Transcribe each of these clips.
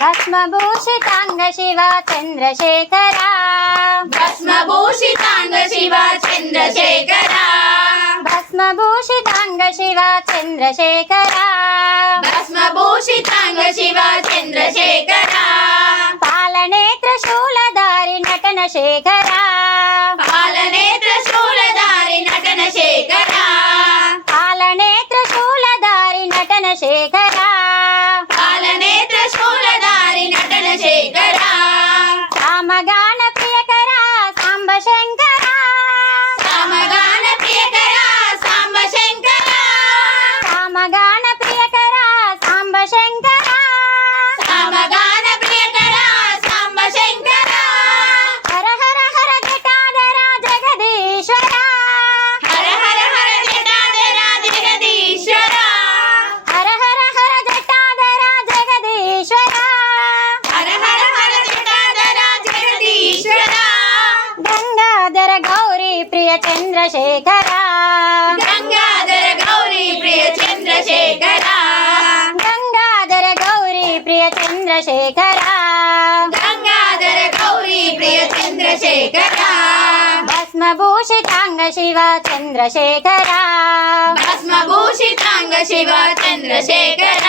భస్మభూషితాంగ శివ చంద్రశేఖర భస్మభూషితాంగ శివ చంద్రశేఖర భస్మభూషితాంగ శివ చంద్రశేఖర భస్మభూషితాంగ శివ చంద్రశేఖర పాలనేత్ర శూలధారి నటన శేఖర పాలనేత్ర శూలధారి నటన శేఖర పాలనేత్ర శూలధారి నటన శేఖర పాలనేత్ర శూలధారి నటన శేఖర సామగాన ప్రియకర సాంబ శంకర సామగాన ప్రియకర సాంబ శంకర సామగాన ప్రియకర సాంబ శంకర సామగాన ప్రియకర సాంబ శంకర హర హర హర జటాధర జగదీశ్వర హర హర హర జటాధర జగదీశ్వర హర హర హర జటాధర జగదీశ్వర హర హర హర జటాధర జగదీశ్వర గంగాధర గౌరీ ప్రియ చంద్రశేఖర గంగాధర గౌరీ ప్రియ చంద్రశేఖర గంగాధర గౌరీ ప్రియ చంద్రశేఖర గంగాధర గౌరీ ప్రియ చంద్రశేఖర భస్మభూషితాంగ శివ చంద్రశేఖర భస్మభూషితాంగ శివ చంద్రశేఖర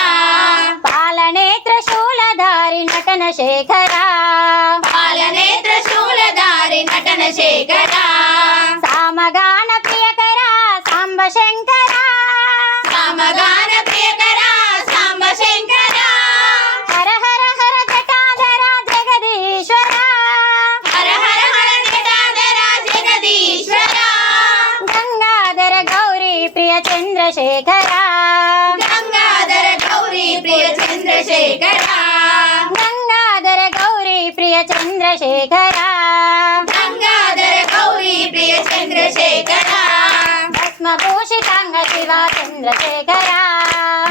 పాలనేత్ర శూలధారి నటన శేఖర పాలనేత్ర శూలధారి నటన శేఖర సామగాన ప్రియకర సాంబ శంకర సామగాన ప్రియకర సాంబ శంకర హర హర హర జటాధర జగదీశ్వర హర హర హర జటాధర జగదీశ్వర గంగాధర గౌరీ ప్రియ చంద్రశేఖర గంగాధర గౌరీ ప్రియ చంద్రశేఖర గంగాధర గౌరీ ప్రియ చంద్రశేఖర గంగాధర గౌరీ ప్రియ చంద్రశేఖర భస్మభూషితాంగ శివ చంద్రశేఖర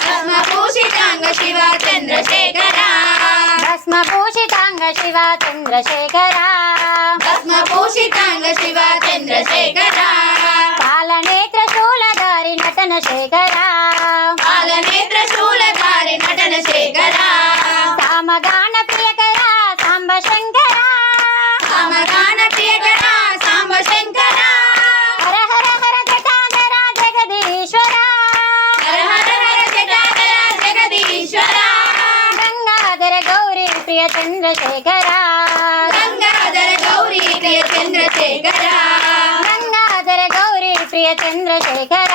భస్మభూషితాంగ శివ చంద్రశేఖర భస్మభూషితాంగ శివ చంద్రశేఖర భస్మభూషితాంగ శివ చంద్రశేఖర పాలనేత్ర శూలధారి నటన శేఖర పాలనేత్ర శూలధారి నటన శేఖర సామగాన ప్రియకర సాంబ శంకర సమగాన ప్రియకర సాంబ శంకర హర హర హర జటాధర జగదీశ్వర హర హర హర జటాధర జగదీశ్వర గంగాధర గౌరీ ప్రియ చంద్రశేఖర గంగాధర గౌరీ ప్రియ చంద్రశేఖర గంగాధర గౌరీ ప్రియ చంద్రశేఖర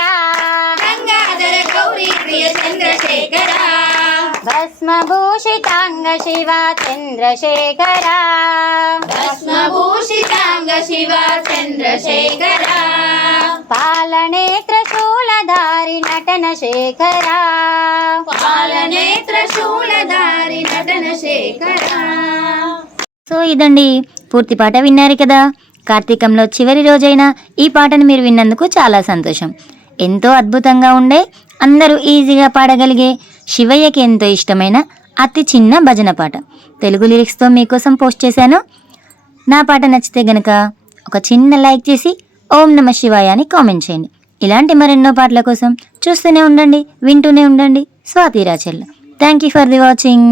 గంగాధర గౌరీ ప్రియ చంద్రశేఖర భస్మభూషితాంగ శివ చంద్రశేఖర భస్మభూషితాంగ శివ చంద్రశేఖర పాలనేత్ర శూలధారి నటన శేఖర పాలనేత్ర శూలధారి నటన శేఖర. సో ఇదండి పూర్తి పాట విన్నారు కదా. కార్తీకంలో చివరి రోజైన ఈ పాటను మీరు విన్నందుకు చాలా సంతోషం. ఎంతో అద్భుతంగా ఉండే, అందరూ ఈజీగా పాడగలిగే, శివయ్యకి ఎంతో ఇష్టమైన అతి చిన్న భజన పాట తెలుగు లిరిక్స్తో మీకోసం పోస్ట్ చేశాను. నా పాట నచ్చితే గనక ఒక చిన్న లైక్ చేసి ఓం నమ శివాయ అని కామెంట్ చేయండి. ఇలాంటి మరెన్నో పాటల కోసం చూస్తూనే ఉండండి, వింటూనే ఉండండి Swathi Rachella. Thank you for the watching.